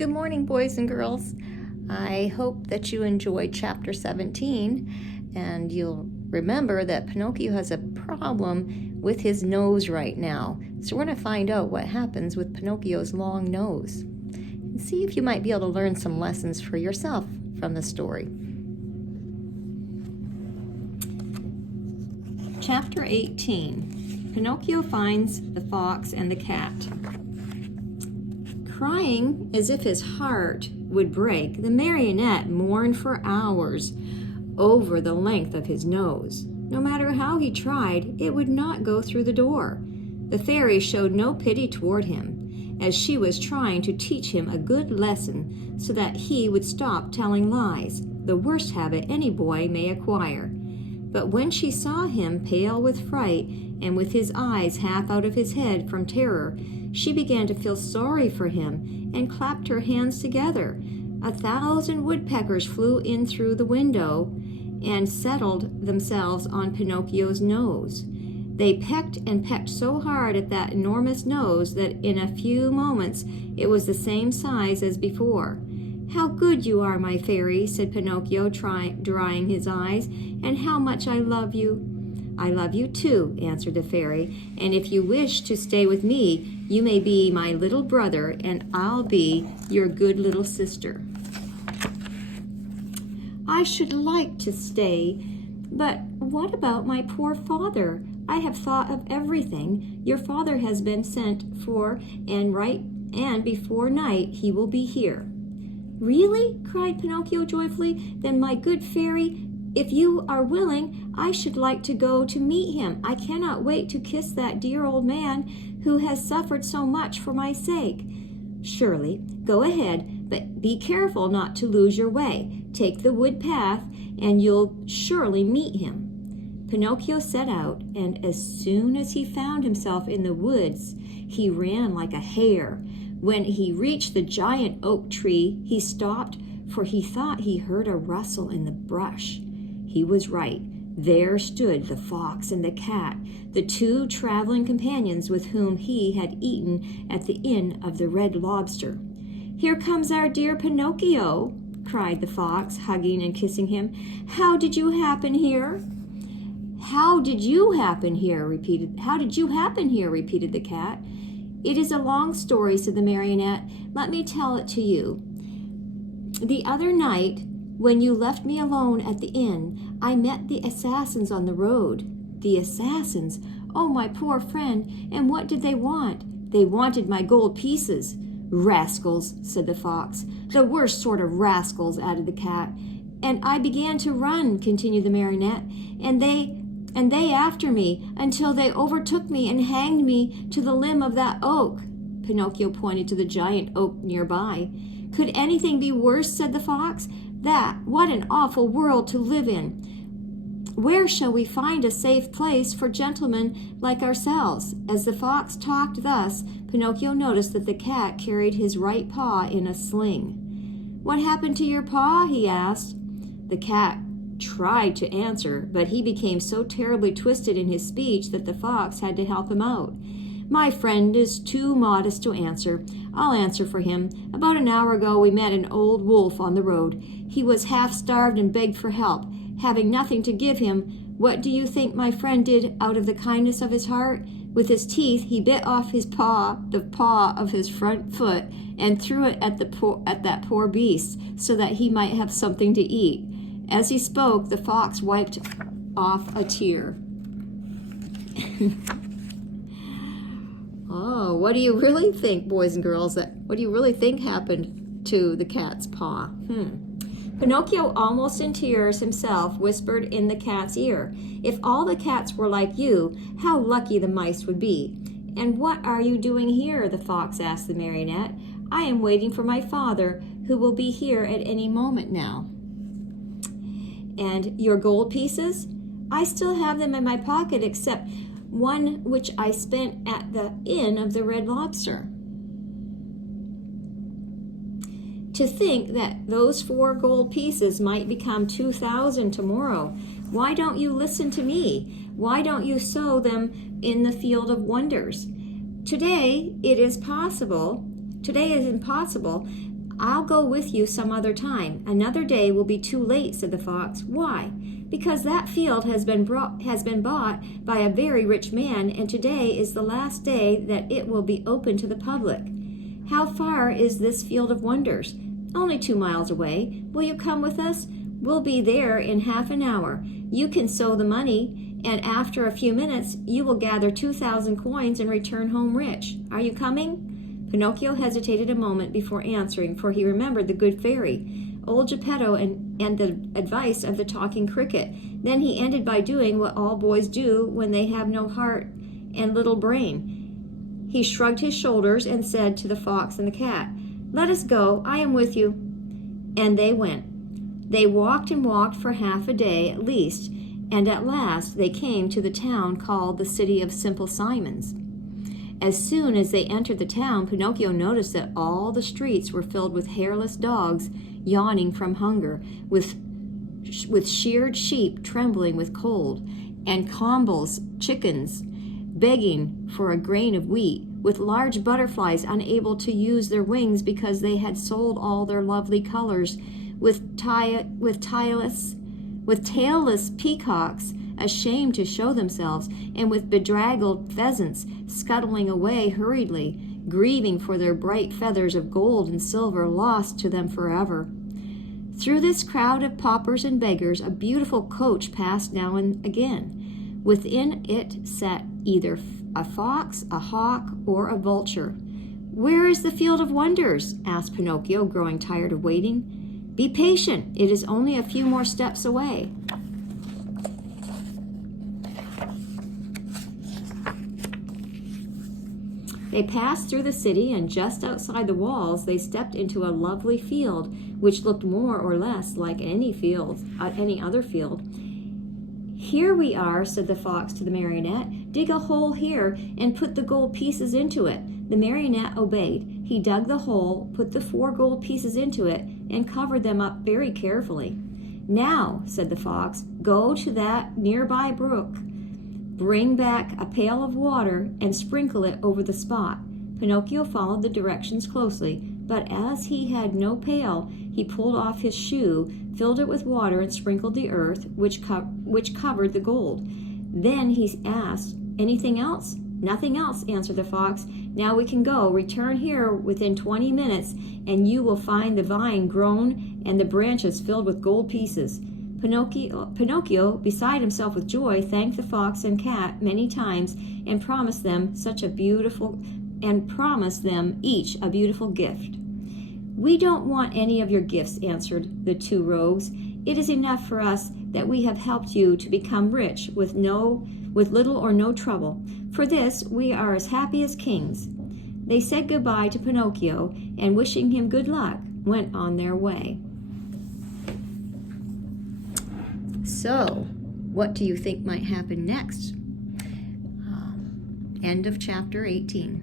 Good morning, boys and girls. I hope that you enjoyed chapter 17, and you'll remember that Pinocchio has a problem with his nose right now. So we're going to find out what happens with Pinocchio's long nose and see if you might be able to learn some lessons for yourself from the story. Chapter 18. Pinocchio finds the fox and the cat. Crying as if his heart would break, the marionette mourned for hours over the length of his nose. No matter how he tried, it would not go through the door. The fairy showed no pity toward him, as she was trying to teach him a good lesson so that he would stop telling lies, the worst habit any boy may acquire. But when she saw him pale with fright and with his eyes half out of his head from terror, she began to feel sorry for him and clapped her hands together. 1,000 woodpeckers flew in through the window and settled themselves on Pinocchio's nose. They pecked and pecked so hard at that enormous nose that in a few moments it was the same size as before. "How good you are, my fairy," said Pinocchio, drying his eyes, "and how much I love you." "I love you too," answered the fairy, "and if you wish to stay with me, you may be my little brother, and I'll be your good little sister." "I should like to stay, but what about my poor father? I have thought of everything. Your father has been sent for, and before night he will be here." "Really?" cried Pinocchio joyfully. "Then, my good fairy, if you are willing, I should like to go to meet him. I cannot wait to kiss that dear old man who has suffered so much for my sake." "Surely, go ahead, but be careful not to lose your way. Take the wood path, and you'll surely meet him." Pinocchio set out, and as soon as he found himself in the woods, he ran like a hare. When he reached the giant oak tree, he stopped, for he thought he heard a rustle in the brush. He was right. There stood the fox and the cat, the two traveling companions with whom he had eaten at the Inn of the Red Lobster. "Here comes our dear Pinocchio," cried the fox, hugging and kissing him. "How did you happen here?" "How did you happen here?" repeated the cat. "It is a long story," said the marionette. "Let me tell it to you. The other night, when you left me alone at the inn, I met the assassins on the road." "The assassins? Oh, my poor friend, and what did they want?" "They wanted my gold pieces." "Rascals," said the fox. "The worst sort of rascals," added the cat. "And I began to run," continued the marionette, and they after me, until they overtook me and hanged me to the limb of that oak." Pinocchio pointed to the giant oak nearby. "Could anything be worse?" said the fox. "What an awful world to live in! Where shall we find a safe place for gentlemen like ourselves?" As the fox talked thus, Pinocchio noticed that the cat carried his right paw in a sling. "What happened to your paw?" he asked. The cat tried to answer, but he became so terribly twisted in his speech that the fox had to help him out. "My friend is too modest to answer. I'll answer for him. About an hour ago we met an old wolf on the road. He was half starved and begged for help. Having nothing to give him, what do you think my friend did out of the kindness of his heart? With his teeth he bit off the paw of his front foot, and threw it at that poor beast, so that he might have something to eat." As he spoke, the fox wiped off a tear. Oh, what do you really think, boys and girls? What do you really think happened to the cat's paw? Pinocchio, almost in tears himself, whispered in the cat's ear, "If all the cats were like you, how lucky the mice would be." "And what are you doing here?" the fox asked the marionette. "I am waiting for my father, who will be here at any moment now." "And your gold pieces?" "I still have them in my pocket, except one which I spent at the Inn of the Red Lobster." "To think that those 4 gold pieces might become 2,000 tomorrow. Why don't you listen to me? Why don't you sow them in the field of wonders? Today is impossible. I'll go with you some other time. Another day will be too late, said the fox. Why? Because that field has been bought by a very rich man, and today is the last day that it will be open to the public. How far is this field of wonders? Only 2 miles away. Will you come with us? We'll be there in half an hour. You can sow the money, and after a few minutes you will gather 2,000 coins and return home rich. Are you coming? Pinocchio hesitated a moment before answering, for he remembered the good fairy, old Geppetto, and the advice of the talking cricket. Then he ended by doing what all boys do when they have no heart and little brain. He shrugged his shoulders and said to the fox and the cat, "Let us go, I am with you." And they went. They walked and walked for half a day at least, and at last they came to the town called the City of Simple Simons. As soon as they entered the town, Pinocchio noticed that all the streets were filled with hairless dogs yawning from hunger, with sheared sheep trembling with cold, and Comble's chickens begging for a grain of wheat, with large butterflies unable to use their wings because they had sold all their lovely colors, with tailless peacocks ashamed to show themselves, and with bedraggled pheasants scuttling away hurriedly, grieving for their bright feathers of gold and silver lost to them forever. Through this crowd of paupers and beggars, a beautiful coach passed now and again. Within it sat either a fox, a hawk, or a vulture. "Where is the field of wonders?" asked Pinocchio, growing tired of waiting. "Be patient, it is only a few more steps away." They passed through the city, and just outside the walls they stepped into a lovely field, which looked more or less like any other field. "Here we are," said the fox to the marionette. "Dig a hole here and put the gold pieces into it." The marionette obeyed. He dug the hole, put the 4 gold pieces into it, and covered them up very carefully. "Now," said the fox, "go to that nearby brook. Bring back a pail of water and sprinkle it over the spot." Pinocchio followed the directions closely, but as he had no pail, he pulled off his shoe, filled it with water, and sprinkled the earth, which covered the gold. Then he asked, "Anything else?" "Nothing else," answered the fox. "Now we can go. Return here within 20 minutes, and you will find the vine grown and the branches filled with gold pieces." Pinocchio, beside himself with joy, thanked the fox and cat many times and promised them each a beautiful gift. "We don't want any of your gifts," answered the 2 rogues. "It is enough for us that we have helped you to become rich with little or no trouble. For this we are as happy as kings." They said goodbye to Pinocchio and, wishing him good luck, went on their way. So, what do you think might happen next? End of chapter 18.